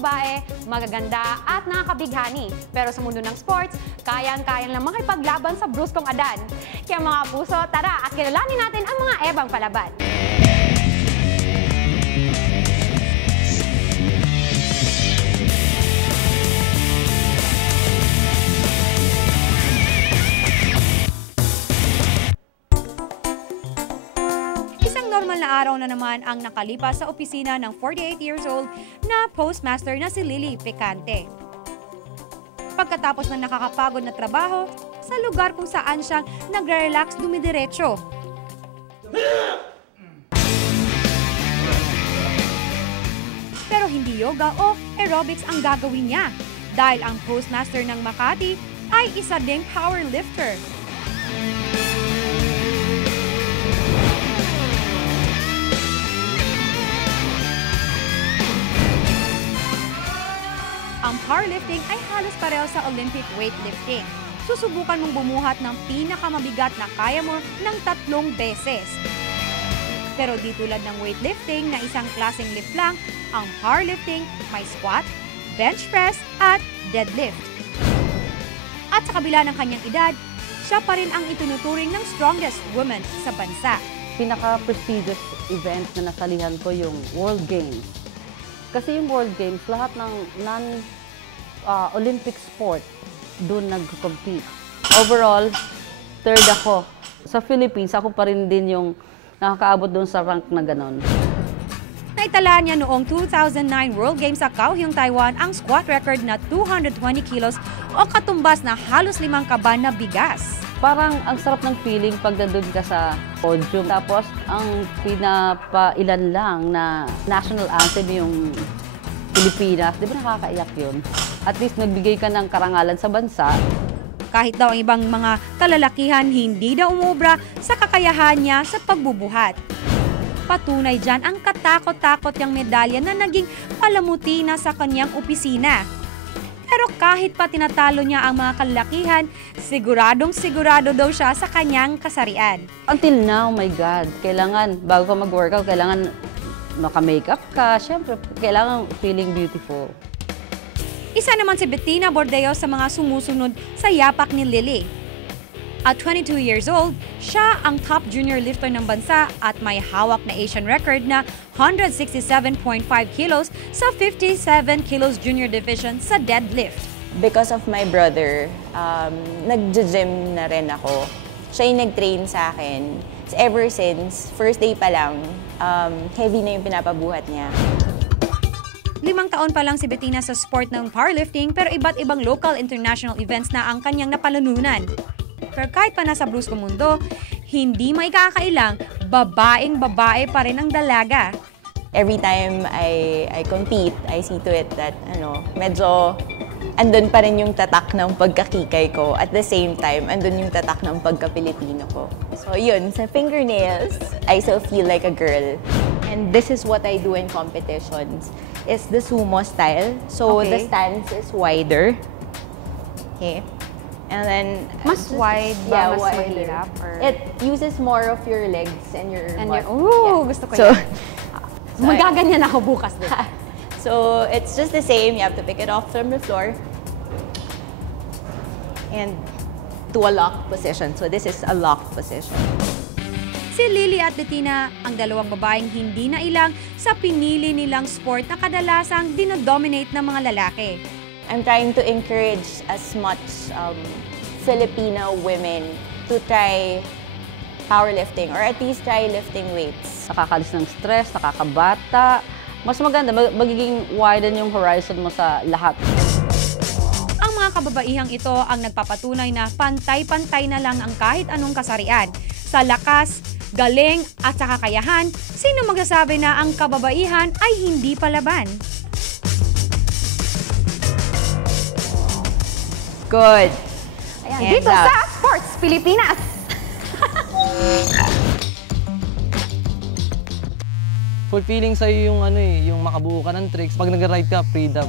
babae, magaganda at nakakabighani. Pero sa mundo ng sports, kayang-kayang lang makipaglaban sa bruskong Adan. Kaya mga puso, tara at kilalanin natin ang mga ebang palaban. Normal na araw na naman ang nakalipas sa opisina ng 48 years old na postmaster na si Lily Picante. Pagkatapos ng nakakapagod na trabaho, sa lugar kung saan siyang nagre-relax dumidiretso. Pero hindi yoga o aerobics ang gagawin niya dahil ang postmaster ng Makati ay isa ding powerlifter. Ang powerlifting ay halos pareho sa Olympic weightlifting. Susubukan mong bumuhat ng pinakamabigat na kaya mo ng 3 beses. Pero di tulad ng weightlifting na isang klaseng lift lang, ang powerlifting may squat, bench press at deadlift. At sa kabila ng kanyang edad, siya pa rin ang itunuturing ng strongest woman sa bansa. Pinaka-prestigious event na nasalihan ko yung World Games. Kasi yung World Games, lahat ng non-Olympic sport doon nag-compete. Overall, 3rd ako. Sa Philippines, ako pa rin din yung nakakaabot doon sa rank na ganon. Naitala niya noong 2009 World Games sa Kaohsiung, Taiwan ang squat record na 220 kilos o katumbas na halos 5 kaban na bigas. Parang ang sarap ng feeling pag nandun ka sa podium. Tapos, ang pinapailan lang na national anthem yung Pilipinas. Di ba nakakaiyak yun? At least nagbigay ka ng karangalan sa bansa. Kahit daw ang ibang mga kalalakihan hindi daw umubra sa kakayahan niya sa pagbubuhat. Patunay dyan ang katakot-takot niyang medalya na naging palamuti na sa kanyang opisina. Pero kahit pa tinatalo niya ang mga kalalakihan, siguradong-sigurado daw siya sa kanyang kasarian. Until now, my God, kailangan, bago ka mag-workout, kailangan maka-makeup ka. Siyempre, kailangan feeling beautiful. Isa naman si Bettina Bordeo sa mga sumusunod sa yapak ni Lily. At 22 years old, siya ang top junior lifter ng bansa at may hawak na Asian record na 167.5 kilos sa 57 kilos junior division sa deadlift. Because of my brother, nag-gym na rin ako. Siya yung nag-train sa akin. Ever since, first day pa lang, heavy na yung pinapabuhat niya. 5 taon pa lang si Bettina sa sport ng powerlifting pero iba't ibang local international events na ang kanyang napalanunan. Pero kahit pa nasa bruskong mundo, hindi maikakailang babaeng-babae pa rin ang dalaga. Every time I compete, I see to it that medyo andun pa rin yung tatak ng pagkakikay ko. At the same time, andun yung tatak ng pagka-Pilipino ko. So yun, sa fingernails, I still feel like a girl. And this is what I do in competitions. It's the sumo style. So the stance is wider. Okay. And then mas wide ba? Mas mahirap? Or... It uses more of your legs and your butt. Gusto ko yan. Magaganyan ako bukas din. So it's just the same. You have to pick it off from the floor. And to a lock position. So this is a lock position. Si Lily at Bettina, ang dalawang babaeng hindi na ilang sa pinili nilang sport na kadalasang dinodominate ng mga lalaki. I'm trying to encourage as much Filipino women to try powerlifting or at least try lifting weights. Nakakalis ng stress, nakakabata. Mas maganda, magiging widen yung horizon mo sa lahat. Ang mga kababaihang ito ang nagpapatunay na pantay-pantay na lang ang kahit anong kasarian. Sa lakas, galing at sa kakayahan, sino magsasabi na ang kababaihan ay hindi palaban? Good. Ayan, dito sa Sports Pilipinas. Fulfilling sa'yo yung yung makabuo ka ng tricks. Pag nag-ride ka, freedom.